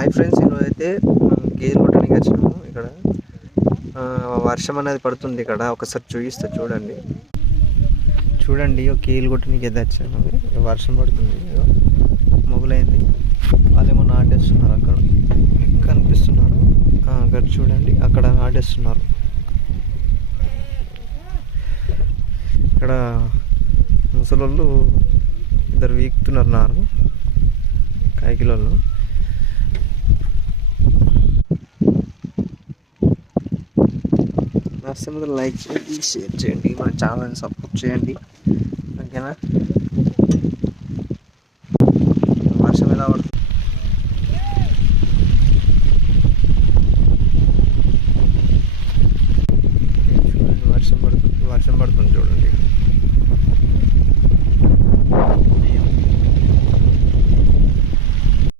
Hi friends, ఈరోజు అయితే గేదెలు కొట్టడానికి వచ్చినాము. ఇక్కడ వర్షం అనేది పడుతుంది. ఇక్కడ ఒకసారి చూపిస్తా చూడండి. ఒక గేదెలు కొట్టడానికి అయితే వచ్చాను. వర్షం పడుతుంది, మొదలైంది. వాళ్ళేమో నాటేస్తున్నారు. అక్కడ కనిపిస్తున్నారు. అక్కడ చూడండి, అక్కడ నాటేస్తున్నారు. ఇక్కడ ముసలోళ్ళు ఇద్దరు వీక్తున్నారు నారు కైకిలోళ్ళు. నచ్చినందుకు లైక్ చేయండి, షేర్ చేయండి, మన ఛానల్ని సపోర్ట్ చేయండి. ఓకేనా?